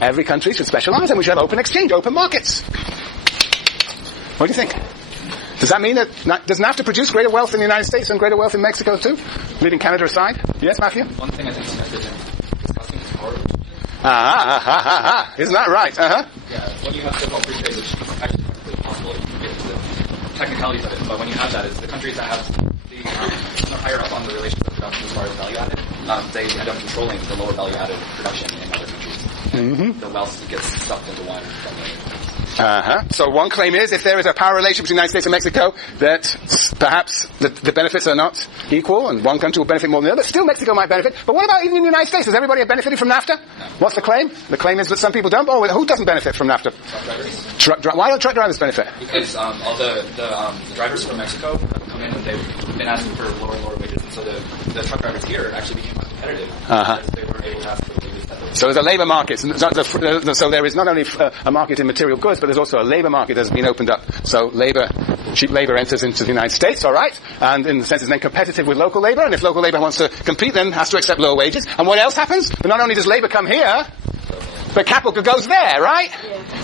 Every country should specialize and we should have open exchange, open markets. What do you think? Does that mean that does NAFTA produce greater wealth in the United States and greater wealth in Mexico too? Leaving Canada aside? Yes, Matthew? One thing I think Smith isn't discussing is power. Isn't that right? Yeah, when you have so-called free trade, which is actually perfectly possible, you can get into the technicalities of it, but when you have that, it's the countries that have the higher up on the relationship of production as far as value added, they end up controlling the lower value added production in other countries. Mm-hmm. The wealth gets stuffed into one from the So one claim is, if there is a power relationship between the United States and Mexico, that perhaps the benefits are not equal, and one country will benefit more than the other, but still Mexico might benefit. But what about even in the United States? Has everybody benefited from NAFTA? No. What's the claim? The claim is that some people don't. Oh, who doesn't benefit from NAFTA? Truck drivers. Why don't truck drivers benefit? Because all the drivers from Mexico have come in and they've been asking for lower and lower wages, and so the truck drivers here actually became more competitive because they were able to ask for the wages that they were. So there's a labour market. So there is not only a market in material goods, but there's also a labour market that has been opened up. So cheap labour enters into the United States, all right, and in the sense it's then competitive with local labour, and if local labour wants to compete, then has to accept lower wages. And what else happens? But not only does labour come here, but capital goes there, right?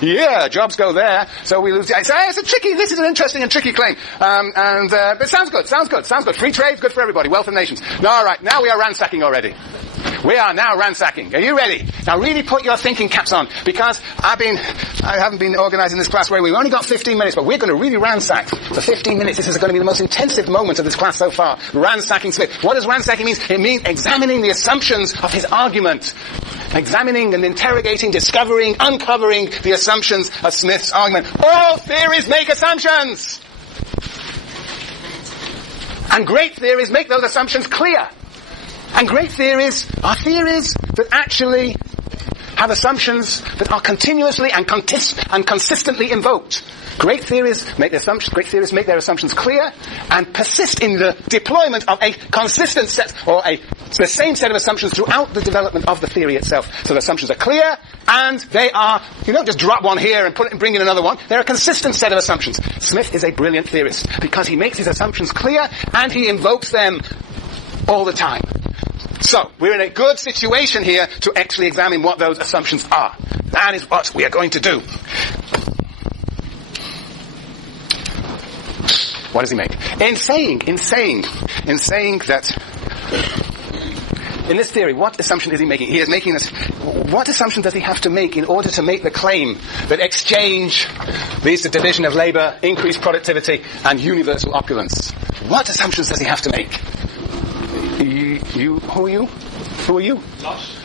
Yeah, jobs go there. So we lose. So this is an interesting and tricky claim. But it sounds good. Free trade, good for everybody. Wealth of nations. All right, now we are ransacking already. We are now ransacking. Are you ready? Now really put your thinking caps on, because I haven't been organising this class very well. We've only got 15 minutes, but we're going to really ransack for 15 minutes. This is going to be the most intensive moment of this class so far. Ransacking Smith. What does ransacking mean? It means examining the assumptions of his argument. Examining and interrogating, discovering, uncovering the assumptions of Smith's argument. All theories make assumptions! And great theories make those assumptions clear. And great theories are theories that actually have assumptions that are continuously and consistently invoked. Great theories make their assumptions clear and persist in the deployment of a consistent set, or the same set of assumptions throughout the development of the theory itself. So the assumptions are clear, and they are, you don't just drop one here and bring in another one. They're a consistent set of assumptions. Smith is a brilliant theorist because he makes his assumptions clear and he invokes them all the time. So, we're in a good situation here to actually examine what those assumptions are. That is what we are going to do. What does he make? In saying that, in this theory, what assumption is he making? He is making this, what assumption does he have to make in order to make the claim that exchange leads to division of labour, increased productivity, and universal opulence? What assumptions does he have to make? Who are you? Who are you?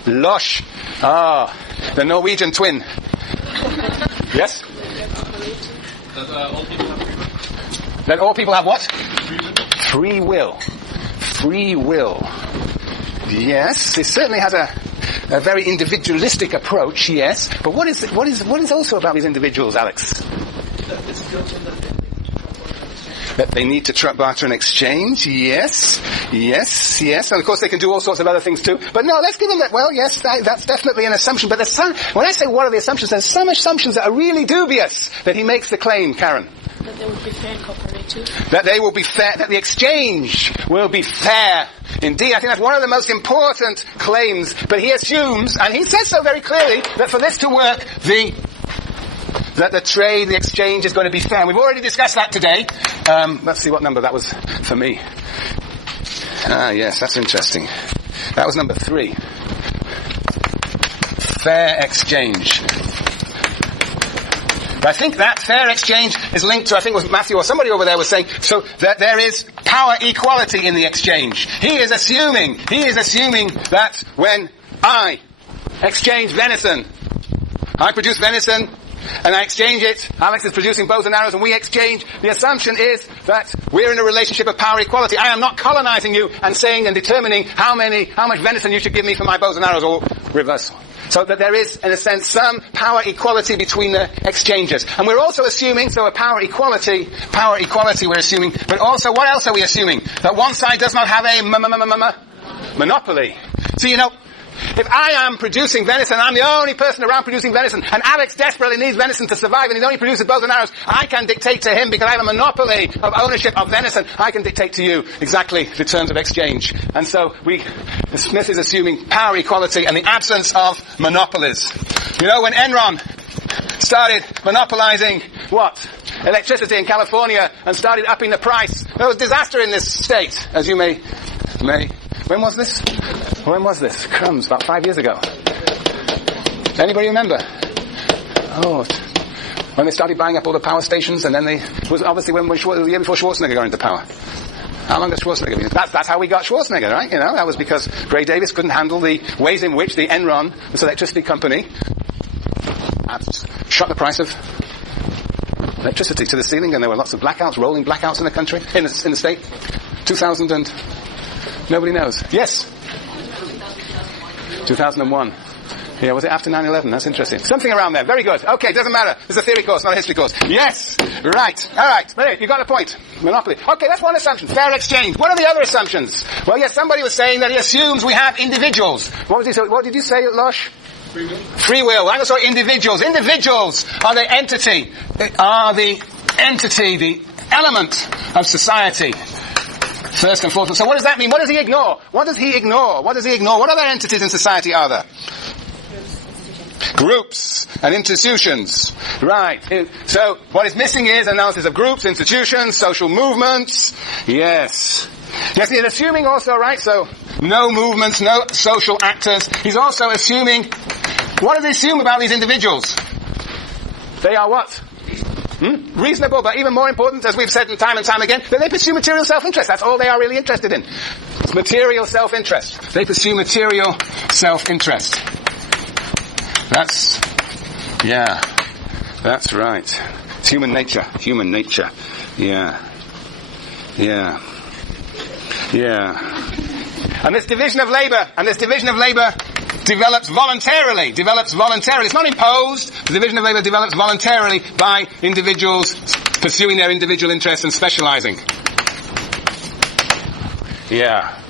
Lush. The Norwegian twin. Yes? That all people have what? Free will. Free will. Yes, it certainly has a very individualistic approach, yes. But what is also about these individuals, Alex? That they need to truck, barter and exchange. Yes. And of course they can do all sorts of other things too. But no, let's give them that. Well, yes, that's definitely an assumption. But when I say what are the assumptions, there's some assumptions that are really dubious that he makes the claim, Karen. That they will be fair and cooperative. That they will be fair, that the exchange will be fair. Indeed, I think that's one of the most important claims. But he assumes, and he says so very clearly, that for this to work, that the trade, the exchange is going to be fair. We've already discussed that today. Let's see what number that was for me. Yes, that's interesting. That was number 3. Fair exchange. But I think that fair exchange is linked to, I think it was Matthew or somebody over there was saying, so that there is power equality in the exchange. He is assuming that when I exchange venison, I produce venison, and I exchange it, Alex is producing bows and arrows, and we exchange, the assumption is that we're in a relationship of power equality. I am not colonizing you and saying and determining how much venison you should give me for my bows and arrows, or reverse. So that there is, in a sense, some power equality between the exchangers. And we're also assuming, so a power equality we're assuming, but also what else are we assuming? That one side does not have a monopoly. So If I am producing venison, I'm the only person around producing venison, and Alex desperately needs venison to survive, and he only produces bows and arrows, I can dictate to him, because I have a monopoly of ownership of venison, I can dictate to you exactly the terms of exchange. And so Smith is assuming power equality and the absence of monopolies. You know, when Enron started monopolizing electricity in California and started upping the price, there was disaster in this state, as you may. When was this? Crumbs, about 5 years ago. Anybody remember? Oh, when they started buying up all the power stations, and then it was obviously the year before Schwarzenegger got into power. How long has Schwarzenegger been? That's how we got Schwarzenegger, right? You know, that was because Gray Davis couldn't handle the ways in which the Enron, this electricity company, shot the price of electricity to the ceiling, and there were lots of blackouts, rolling blackouts in the country, in the state. 2000 and nobody knows. Yes. 2001. Yeah, was it after 9/11? That's interesting. Something around there. Very good. Okay, doesn't matter. It's a theory course, not a history course. Yes. Right. All right. Hey, you got a point. Monopoly. Okay, that's one assumption. Fair exchange. What are the other assumptions? Well, yes, somebody was saying that he assumes we have individuals. What did you say, Losh? Free will. I saw individuals. Individuals are the entity. They are the entity, the element of society. First and foremost. So what does that mean? What does he ignore? What other entities in society are there? Groups and institutions. Right. So what is missing is analysis of groups, institutions, social movements. Yes. Yes, he's assuming also, right, so no movements, no social actors. He's also assuming, what does he assume about these individuals? They are what? Reasonable, but even more important, as we've said time and time again, that they pursue material self-interest. That's all they are really interested in. It's material self-interest. They pursue material self-interest. That's right. It's human nature. Yeah. And this division of labor develops voluntarily. It's not imposed. The division of labor develops voluntarily by individuals pursuing their individual interests and specializing. Yeah.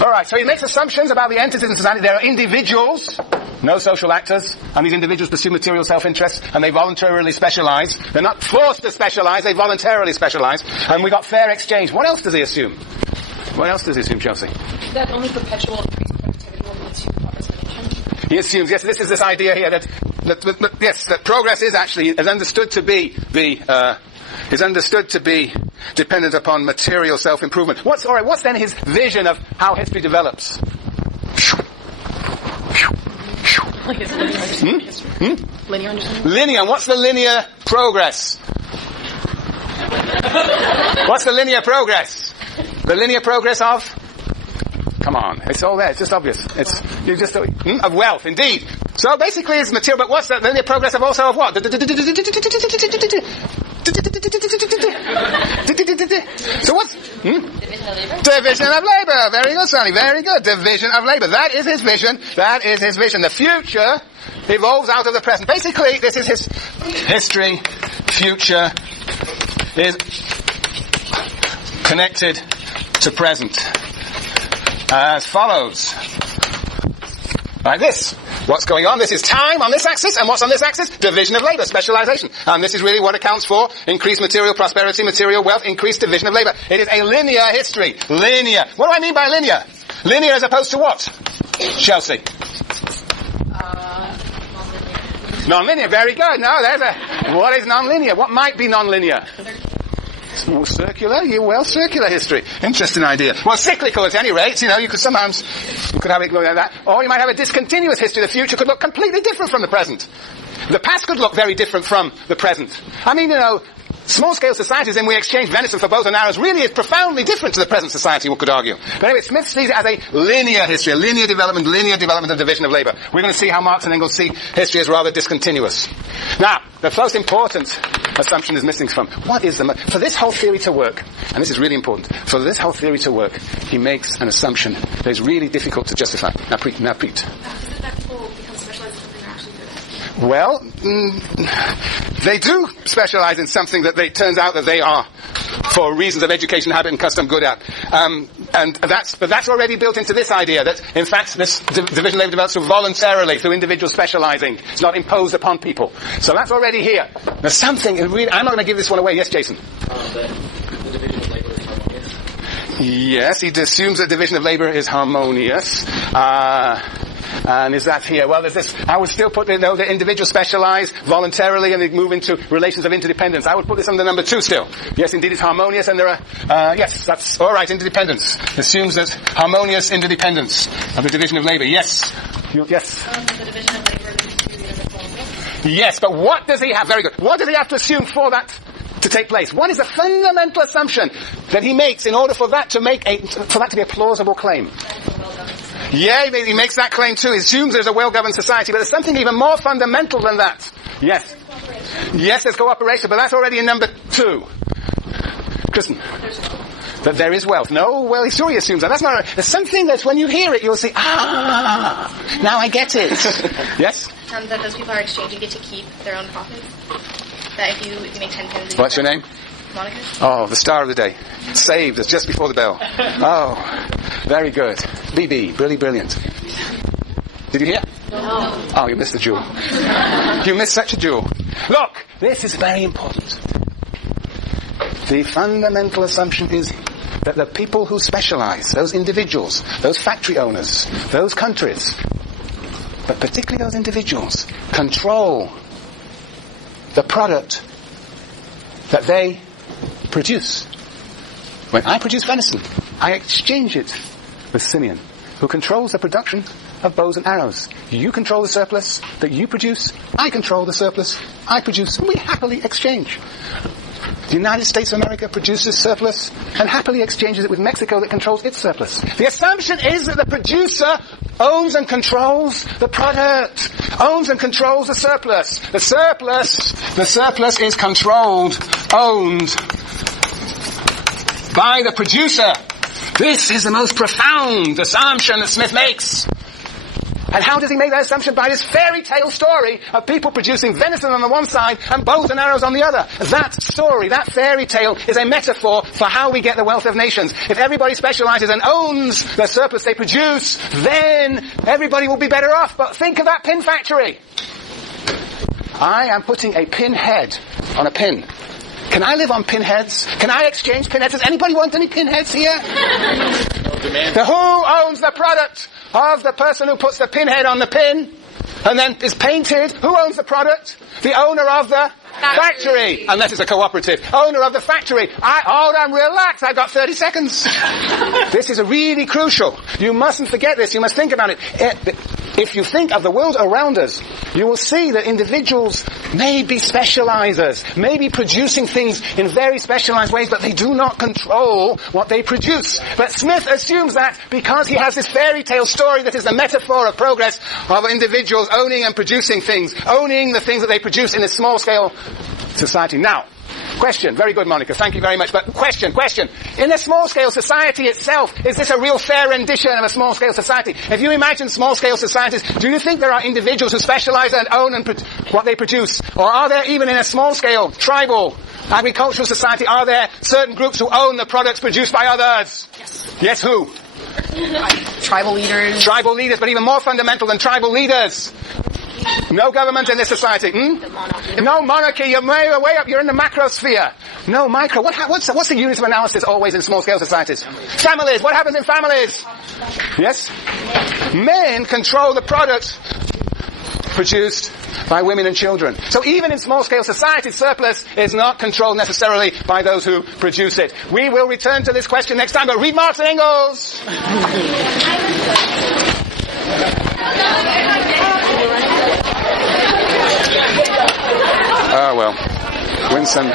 Alright, so he makes assumptions about the entities in society. There are individuals, no social actors, and these individuals pursue material self-interest, and they voluntarily specialize. They're not forced to specialize, they voluntarily specialize. And we got fair exchange. What else does he assume? Chelsea? That only perpetual increased productivity will lead to progress. He assumes, yes, this idea here that progress is understood to be dependent upon material self-improvement. What's then his vision of how history develops? Linear understanding. Linear. What's the linear progress? What's the linear progress? The linear progress of? Come on, it's all there. It's just obvious. Of wealth, indeed. So basically, it's material. But what's the linear progress of also of what? So what's division of labor? Very good, Sonny. Very good. Division of labor. That is his vision. The future evolves out of the present. Basically, this is his history. Future is connected to present as follows. Like this. What's going on? This is time on this axis, and what's on this axis? Division of labor, specialization. And this is really what accounts for increased material prosperity, material wealth, increased division of labor. It is a linear history. Linear. What do I mean by linear? Linear as opposed to what? Chelsea. Non-linear. Very good. No, what is non-linear? What might be non-linear? More circular? Circular history. Interesting idea. Well, cyclical at any rate. You could have it like that. Or you might have a discontinuous history. The future could look completely different from the present. The past could look very different from the present. I mean, small-scale societies in which we exchange venison for bows and arrows really is profoundly different to the present society, one could argue. But anyway, Smith sees it as a linear history, a linear development and division of labor. We're going to see how Marx and Engels see history as rather discontinuous. Now, the most important assumption is missing from for this whole theory to work, and this is really important, for this whole theory to work, he makes an assumption that is really difficult to justify. Now, Pete. Well, they do specialize in something that turns out that they are, for reasons of education, habit, and custom, good at. But that's already built into this idea that, in fact, this division of labour develops voluntarily through individual specialising. It's not imposed upon people. So that's already here. There's something really. I'm not going to give this one away. Yes, Jason. The division of labour is harmonious. Yes, he assumes that division of labour is harmonious. And is that here? Well, there's this. I would still put the individual specialise voluntarily and they move into relations of interdependence. I would put this under number 2 still. Yes, indeed, it's harmonious, and there are. Yes, that's all right. Interdependence assumes that harmonious interdependence of the division of labour. Yes, yes. The division of labour leads to the universal. Yes, but what does he have? Very good. What does he have to assume for that to take place? What is the fundamental assumption that he makes in order for that to be a plausible claim? Yeah, he makes that claim too. He assumes there's a well-governed society, but there's something even more fundamental than that. Yes. Yes, there's cooperation, but that's already in number 2. Kristen. That there is wealth. No, well, he surely assumes that. That's not. There's something that when you hear it, you'll say, now I get it. Yes? That those people are exchanging get to keep their own profits. That if you make 10 pence. What's your name? Monica? Oh, the star of the day. Saved us just before the bell. Oh, very good. BB, really brilliant. Did you hear? No. Oh, you missed the jewel. You missed such a jewel. Look, this is very important. The fundamental assumption is that the people who specialize, those individuals, those factory owners, those countries, but particularly those individuals, control the product that they produce. When I produce venison, I exchange it with Simeon, who controls the production of bows and arrows. You control the surplus that you produce, I control the surplus I produce, and we happily exchange. The United States of America produces surplus and happily exchanges it with Mexico that controls its surplus. The assumption is that the producer owns and controls the product, owns and controls the surplus. The surplus is controlled, owned by the producer. This is the most profound assumption that Smith makes. And how does he make that assumption? By this fairy tale story of people producing venison on the one side and bows and arrows on the other. That story, that fairy tale, is a metaphor for how we get the wealth of nations. If everybody specializes and owns the surplus they produce, then everybody will be better off. But think of that pin factory. I am putting a pin head on a pin. Can I live on pinheads? Can I exchange pinheads? Does anybody want any pinheads here? Who owns the product of the person who puts the pinhead on the pin and then is painted? Who owns the product? The owner of the factory. Unless it's a cooperative. Owner of the factory. Hold on, relax. I've got 30 seconds. This is really crucial. You mustn't forget this. You must think about it. If you think of the world around us, you will see that individuals may be specializers, may be producing things in very specialized ways, but they do not control what they produce. But Smith assumes that because he has this fairy tale story that is the metaphor of progress of individuals owning and producing things, owning the things that they produce in a small scale society. Now, question. Very good, Monica. Thank you very much. But question. In a small-scale society itself, is this a real fair rendition of a small-scale society? If you imagine small-scale societies, do you think there are individuals who specialize and own and what they produce? Or are there, even in a small-scale, tribal, agricultural society, are there certain groups who own the products produced by others? Yes. Yes, who? Tribal leaders. Tribal leaders, but even more fundamental than tribal leaders. No government in this society. No monarchy. You're way up. You're in the macrosphere. No micro. What's the unit of analysis always in small-scale societies? Families. What happens in families? Yes? Men control the product produced by women and children. So even in small-scale societies, surplus is not controlled necessarily by those who produce it. We will return to this question next time, but read Marx and Engels! Oh, well. Winston.